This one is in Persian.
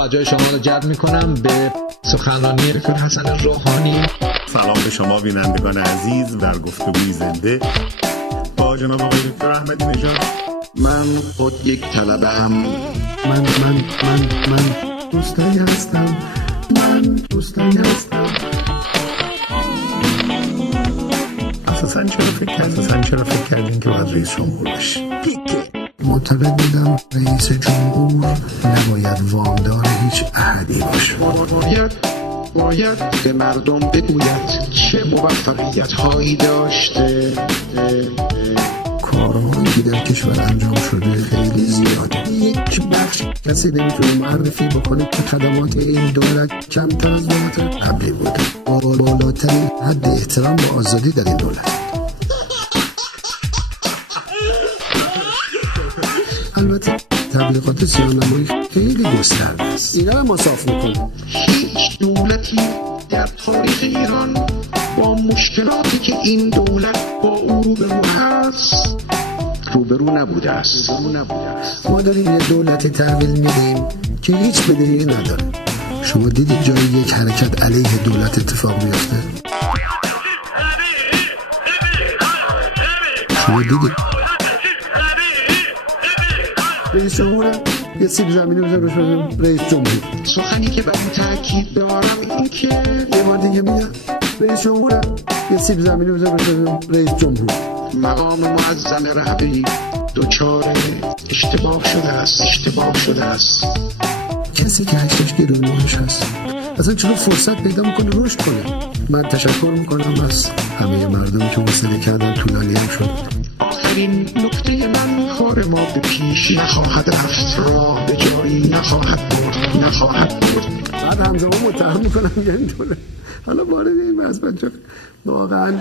توجه شما رو جلب میکنم به سخنرانی دکتر حسن روحانی. سلام به شما بینندگان عزیز در گفتگوی زنده با جناب آقای دکتر احمدی نژاد. من خود یک طلبه‌ام. من دوستایی هستم. اساساً چرا فکر کردین که باید رئیس جمهور بشی؟ معتقد بودم رئیس جمهور نباید وامدار هیچ احدی باشه. باید به مردم بگوید چه موفقیت هایی داشته. کارهایی که در کشور انجام شده خیلی زیاده. یک بخش کسی نمیتونه معرفی بکنه که خدمات این دولت کمتر از دولت قبلی بوده. بالاترین حد احترام و آزادی در این دولت. البته تبلیغات سیاه‌نمایی خیلی گسترده است. اینا رو ما صاف میکنیم. هیچ دولتی در تاریخ ایران با مشکلاتی که این دولت با او روبرو نبوده است. ما داریم یه دولتی تحویل میدیم که هیچ بدهی نداره. شما دیدید جایی یک حرکت علیه دولت اتفاق بیفته؟ شما دیدید رئیس جمهور یه سیب زمینی بذار روش رئیس جمهور. سخنی که باید تأکید دارم این که یه بار دیگه میگم رئیس جمهور یه سیب زمینی بذار روش رئیس جمهور. مقام معظم رهبری دچار اشتباه شده است. کسی که هشتش گیرون ماهش هست اصلا چرا فرصت پیدا میکنه رشد کنه. من تشکر میکنم از همه مردمی که حوصله کردن. طولانی هم شد. آخرین نکته من کار ما به پیش نخواهد رفت، راه به جایی نخواهد برد. بعد همزمان متهم میکنم یعنی دوله. حالا وارد این بحث بچه واقعا